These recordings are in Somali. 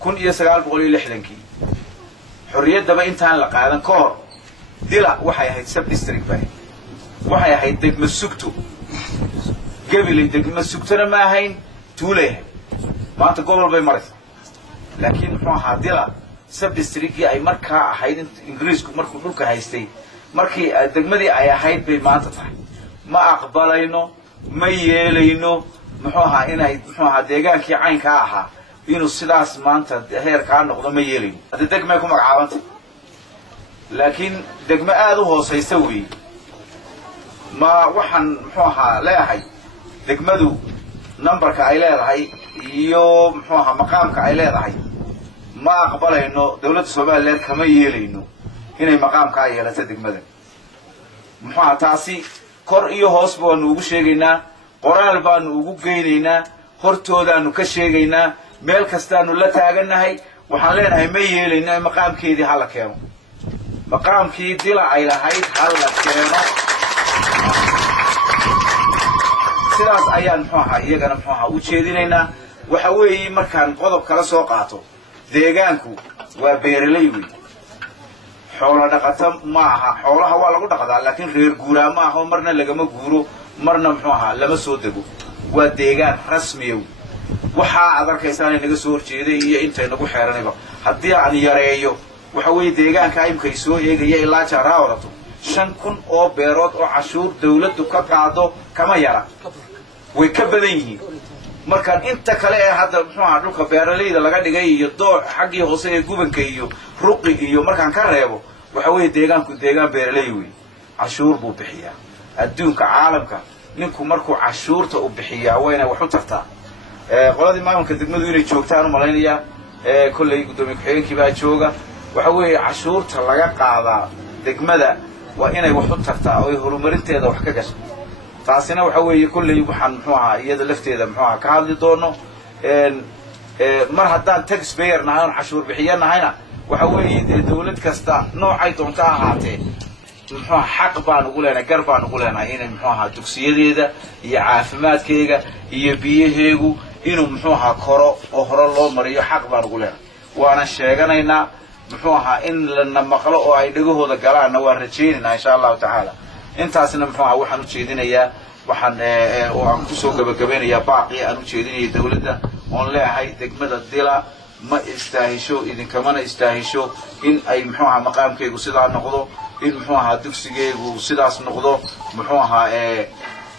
كن يسقال بقولي لحدنكي حرية دبا إنتان لقاعدن كور دلا وحيا هيد سب ديستريك باي وحيا هيد دق مسكتو قبل دق مسكتنا ما هين توليه ما أنت قبل باي مرس لكن ما دلا سب ديستريك أي مركا هيد إنجليز مركو مركا هيستي مركي دقمدي أي هيد باي ما تطلع ما أقبلينه ما يلينه محوها إنه محوها ديجان كي عين كاها إنه السلاس ما أنت هير كان نقطة ما يلين هذا دقمة يكون مقعبات لكن دقمة هذا هو سيسوي ما وحن محوها لا هي دقمدو نمبر كعيلة هاي يوم محوها مقام كعيلة هاي ما أقبله إنه دولة الصومال اللي كمان يلينه هنا مقام كعيلة دقمة محوها تاسي كور إيو هوس بانو وشيغينا قرال بانو وجينا هرتودانو كشيغينا ميل كستانو لا تاغنahay waxaan leenahay ma yeelina maqaamkeedii hala keeno maqaamkeedii la ay lahayd hala keeno sidaas ayaan maxaa iyagana maxaa u jeedinayna waxa weeye markaan qodob kala soo qaato deegaanku waa beeraley weey xoolo dhaqato ma aha xoolaha waa lagu dhaqdaa laakiin reer guuraa ma aha marna lagama guuro marna maxaa lama soo dego waa deegaan rasmi ah waxa aad arkaysaa inaga soo horjeeday iyo inta inagu xeeranayba hadii aan yareeyo waxa weey deegaanka imkay soo eegaya ilaa jaaraa wadato 5,000 oo beerood oo cashuur dawladdu ka qaado kama yara way ka badan yihiin markaan inta kale ee hadda maxaa dhulka beeraleyda laga dhigay iyo doox xaqii hoose ee gubanka iyo ruqi iyo markaan ka reebo waxa weey deegaanku deegaan beeraley weey cashuur buu bixiyaa adduunka caalamka ninku markuu cashuurta u bixiyaa wayna wax u tartaa qoladii maamulka degmadu inay joogtaan u maleynaya kulay gudoomiye ku-xigeenkii baa jooga waxa weeye cashuurta laga qaadaa degmada waa inay wax u tartaa oo horumarinteeda wax ka gasho taasina waxa weeye kulay waxaan muxuu ahaa iyada lafteeda muxuu ahaa ka hadli doono mar haddaan taxpayer nahay cashuur bixiyanaayna waxa weeye dawlad kasta noocay doonta ahaatee muxuu xaq baan ugu leenahay gar baan ugu leenahay inay muxuu ahaa dugsiyadeeda iyo caafimaadkeega iyo biyaheegu inuu muxuu ahaa koro oo hore loo mariyo xaq baan ugu leenahay waana sheeganaynaa muxuu ahaa in la maqlo oo ay dhagahooda galaana waa rajaynaynaa insha Allah taala intaasina muxuu ahaa waxaan u jeedinayaa waxaan oo aan ku soo gabagabeynayaa baaqi aan u jeedinayaa dawladda oo leeyahay degmada dila ma istaahisho idinkamana istaahisho in ay muxuu ahaa maqaamkeegu sidaa noqdo in muxuu ahaa dugsigeegu sidaas noqdo muxuu ahaa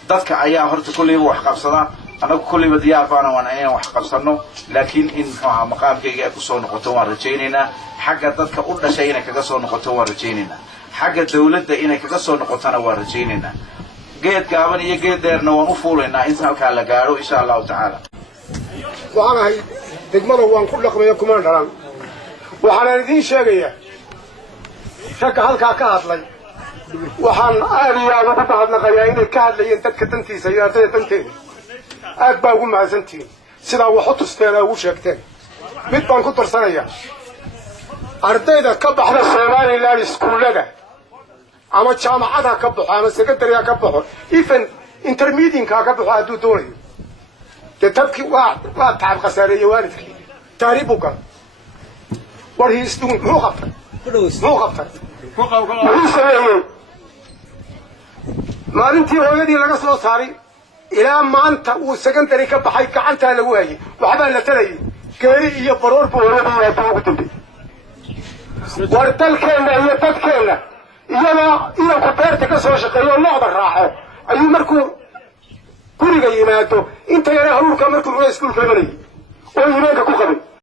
dadka ayaa horta kulli wax qabsada anagu kulli diyaar baan inaan wax qabsano laakiin in muxuu ahaa maqaamkeega ay ku soo noqoto waan rajaynaynaa xagga dadka u dhashay inay kaga soo noqoto waan rajaynaynaa xagga dawladda inay kaga soo noqotana waan rajaynaynaa geed gaaban iyo geed dheerna waan u fuulaynaa inta halka la gaaro insha Allah taala waxaan degmada waan ku dhaqmayaa kuma dharan waxaan idin sheegayaa shaka halka ka hadlay waxaan aariyaa ugu bahadnaqayaa inay ka hadlayeen dadka dantiisa iyo ardayda danteeda aad baa ugu mahadsantiin sidaa wax u tusteen ugu sheegteen mid baan ku tarsanayaa ardayda ka baxda Soomaaliland iskuulada ama jaamacada ka baxo ama secondary ka baxo even intermediate ka baxo haduu doonayo dadkii waa taab qasaareeyay waalidkii taariibuka war hiistuun muxuu qabtay maalintii hooyadii laga soo saaray ilaa maanta uu secondary ka baxay gacanta lagu hayay waxba la talayay geeri iyo baroor buu hooyadii ugu dambeeyay war dalkeena iyo dadkeena iyada ku beerta ka soo shaqeeyo noqda raaxo ayuu markuu guriga yimaado inta yara hawlka markuu iskuulka imanay oo iimaanka ku qabay